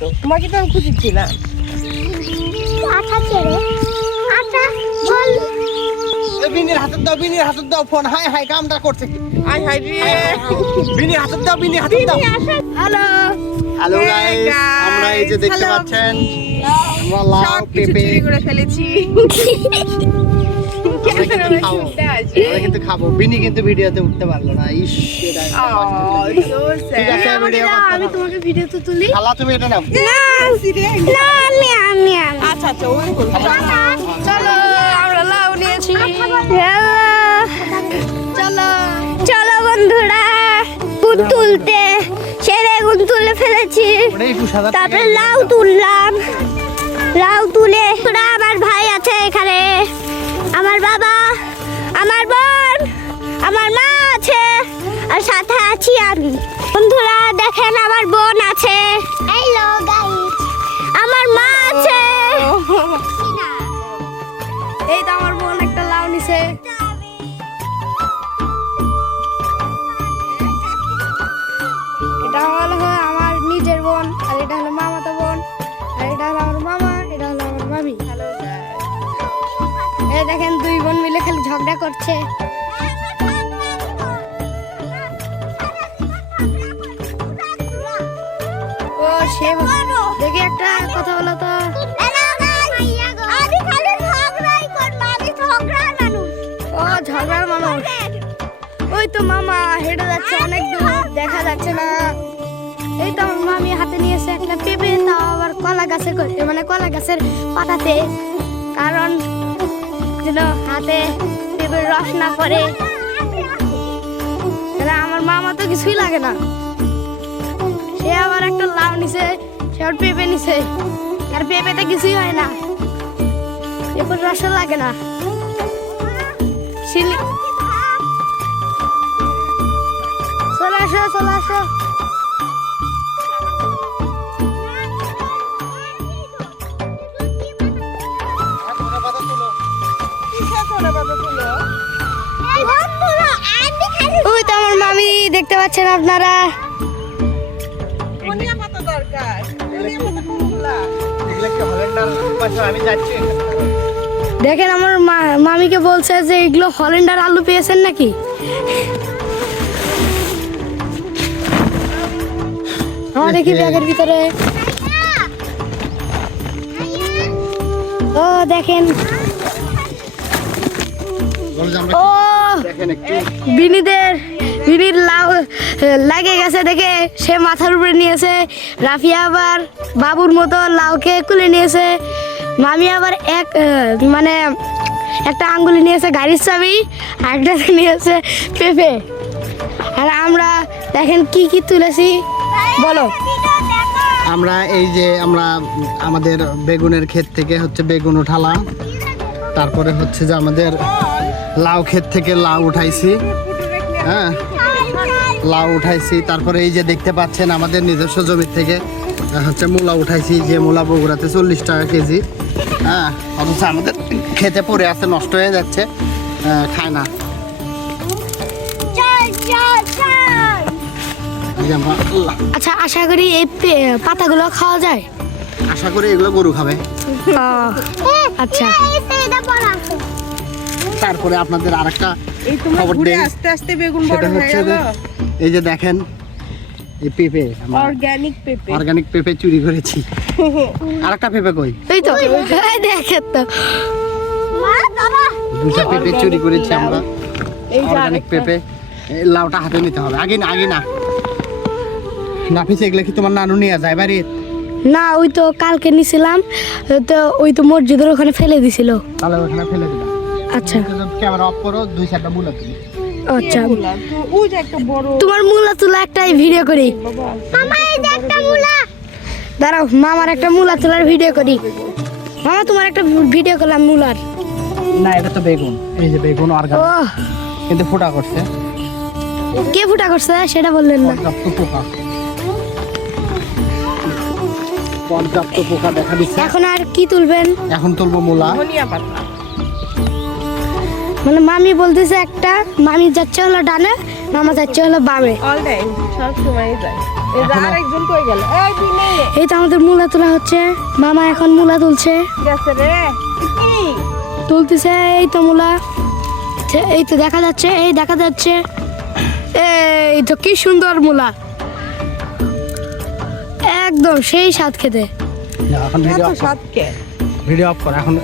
তো তোমাকে তো আমি খুঁজেছিলাম। আটা ছেড়ে আটা বল বিনির হাতে দাও ফোন। হাই হাই কামটা করছে কি? আই হাই রে বিনি হাতে দাও হ্যালো হ্যালো গাইস, আমরা এই যে দেখতে পাচ্ছেন আমরা লাউ সব কিছু পেঁপে চুরি করে ফেলেছি। আমরা কিন্তু খাবো। বিনি কিন্তু ভিডিওতে উঠতে পারলো না। ইস, এটা একটা কষ্ট। ঠিক আছে, ভিডিও করতে আমি তোমাকে ভিডিওতে তুলি খালা তুমি এটা নাও। না আমি আচ্ছা আচ্ছা ওই করবো। চলো আমরা লাউ নিয়েছি। চলো চলো বন্ধুরা, গুণ তুলতে সেরে গুণ তুলে ফেলেছি। ওটা 21,000 টাকা। তারপরে লাউ তুললাম, লাউ তুলে আমার ভাই আছে এখানে, আমার বাবা, আমার বোন, আমার মা আছে, আর সাথে আছি আমি। বন্ধুরা দেখেন আমার বোন আছে, হ্যালো গাইস, আমার মা আছে। এই তো আমার বোন একটা লাউ নিছে। এটা হলো আমার নিজের বোন, আর এটা হলো মামাতো বোন, আর এটা হলো আমার মামা, এটা হলো আমার মামি। এই দেখেন দুই বোন মিলে খালি ঝগড়া করছে। ও সে দেখি একটা কথা বলো তো। ও ঝগড়ার মানুষ। ওই তো মামা হেঁটে যাচ্ছে অনেক দূর, দেখা যাচ্ছে না। এই তো আমার মামি হাতে নিয়েছে একটা পেঁপে, তাও আবার কলা গাছের মানে কলা গাছের পাতাতে, কারণ যেন হাতে পেঁপের রস না পড়ে। আমার মামা তো কিছুই লাগে না, সে আবার একটা লাউ নিছে, সে আবার পেঁপে নিছে, আর পেঁপেতে কিছুই হয় না, পেঁপের রসও লাগে না। চলে আসো চলে আসো। ওই তো আমার মামি, দেখতে পাচ্ছেন আপনারা। ধনিয়া পাতা দরকার, ধনিয়া পাতা কোনগুলা? এগুলো কি হল্যান্ডার পাশে? আমি যাচ্ছি। দেখেন আমার মামিকে বলছে যে এগুলো হল্যান্ডার আলু পেয়েছেন নাকি। দেখি ব্যাগের ভিতরে। ও দেখেন, ও দেখেন একটু বিনির লাউ লাগে গেছে দেখে সে মাথার উপরে নিয়েছে। রাফিয়া আবার বাবুর মতো লাউকে কুলে নিয়েছে। মামি আবার মানে একটা আঙ্গুলি নিয়েছে গাড়ির চাবি, আর একটা নিয়েছে পেঁপে। আর আমরা দেখেন কি কি তুলেছি বলো। আমরা এই যে আমরা আমাদের বেগুনের ক্ষেত থেকে হচ্ছে বেগুন উঠালাম, তারপরে হচ্ছে যে আমাদের লাউ ক্ষেত থেকে লাউ উঠাইছি। হ্যাঁ, লাউ উঠাইছি। তারপরে এই যে দেখতে পাচ্ছেন আমাদের নিজস্ব জমি থেকে হচ্ছে মূলা উঠাইছি, যে মূলা বগুড়াতে 40 টাকা কেজি। হ্যাঁ, অথচ আমাদের খেতে পড়ে আছে, নষ্ট হয়ে যাচ্ছে, খায় না। আচ্ছা, আশা করি এই পাতাগুলো খাওয়া যায়। আশা করি এগুলো গরু খাবে। আচ্ছা, তারপরে আপনাদের আরেকটা এই তোমরা খবর ঘুরে দেই। আস্তে আস্তে বেগুন বড় সেটা হয়ে হচ্ছে গেল। যে এই যে দেখেন এই পেঁপে, অর্গানিক পেঁপে চুরি করেছি। আরেকটা পেঁপে কই? এই তো দেখেন তো, দুটা পেঁপে চুরি করেছি আমরা। এই যে অর্গানিক আরেকটা। পেঁপে। এই লাউটা হাতে নিতে হবে। আগে না নাফিস, এগুলো কি তোমার নানু নিয়ে যায় বাড়ি? না ওই তো কালকে নিছিলাম, তো ওই তো মসজিদের ওখানে ফেলে দিছিল। তাহলে ওখানে ফেলে দিলাম। আচ্ছা ক্যামেরা অফ করো, 2-4টা মূলা তুলি। আচ্ছা, এগুলা তো ওই যে একটা বড় তোমার মূলা তোলা একটাই ভিডিও করি। বাবা। মামা এই যে একটা মূলা, দাঁড়াও মামার একটা মূলা তোলার ভিডিও করি। মামা তোমার একটা ভিডিও করলাম মূলার। না, এটা তো বেগুন। এই যে বেগুন ও অর্গানিক, কিন্তু ফোটা করছে। কে ফুটা করছে সেটা বললেন না। পর্যাপ্ত পোকা দেখা দিচ্ছে। এখন আর কি তুলবেন? এখন তুলবো মূলা। ধনিয়া পাতা। মানে মামি বলতেছে একটা, মামি যাচ্ছে হলো ডানে, মামা যাচ্ছে হলো বামে। অল টাইম সব সময় যায়। এই যে আরেকজন কই গেল এই তুই নে এই তো আমাদের মূলা তোলা হচ্ছে, মামা এখন মূলা তুলছে, গেছে রে কি তুলতেছে। এই তো মূলা, এই তো দেখা যাচ্ছে, এই দেখা যাচ্ছে, এই তো কি সুন্দর মূলা, একদম সেই স্বাদ খেতে। এখন এত স্বাদ কে ভিডিও অফ কর এখন।